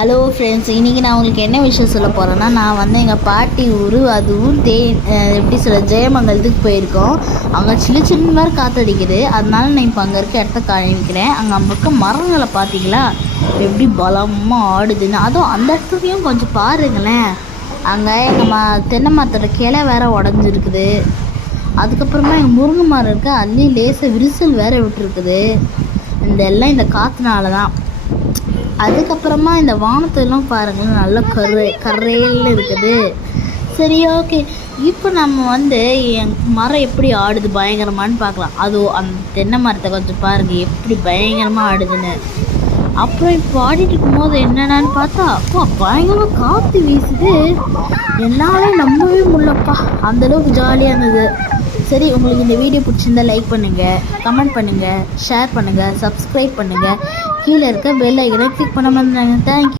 Hello friends, இன்றைக்கி நான் உங்களுக்கு என்ன விஷயம் சொல்ல போகிறேன்னா, நான் வந்து எங்கள் பாட்டி ஊர், அதுவும் எப்படி சொல்ல, ஜெயமங்கலத்துக்கு போயிருக்கோம். அங்கே சின்ன மாதிரி காற்றடிக்குது. அதனால நான் இப்போ அங்கே இருக்க இடத்த காமிக்கிறேன். அங்கே இருக்க மரங்களை பார்த்தீங்களா எப்படி பலமாக ஆடுதுன்னு. அதுவும் அந்த இடத்துலையும் கொஞ்சம் பாருங்களேன். அங்கே எங்கள் தென்னை மரத்தோட கிளை வேறு உடஞ்சிருக்குது. அதுக்கப்புறமா எங்கள் முருங்கை மரம் இருக்க அள்ளி லேசாக விரிசல் வேறு விட்டுருக்குது. எல்லாம் இந்த காற்றுனால தான். அதுக்கப்புறமா இந்த வானத்தெல்லாம் பாருங்களேன், நல்லா கரையில் இருக்குது. சரி, ஓகே. இப்போ நம்ம வந்து என் மரம் எப்படி ஆடுது பயங்கரமானு பார்க்கலாம். அதுவும் அந்த தென்னை மரத்தை கொஞ்சம் பாருங்கள் எப்படி பயங்கரமாக ஆடுதுன்னு. அப்புறம் இப்போ ஆடிட்டு இருக்கும்போது என்னென்னு பார்த்தா, அப்பா பயங்கரமாக காற்று வீசுது. என்னாலே நம்பவே முடியலப்பா, அந்தளவுக்கு ஜாலியாக இருந்தது. சரி, உங்களுக்கு இந்த வீடியோ பிடிச்சிருந்தா லைக் பண்ணுங்கள், கமெண்ட் பண்ணுங்கள், ஷேர் பண்ணுங்கள், சப்ஸ்கிரைப் பண்ணுங்கள். கீழே இருக்க பெல் ஐக்கனை கிளிக் பண்ண மறந்துடாதீங்க. தேங்க்யூ.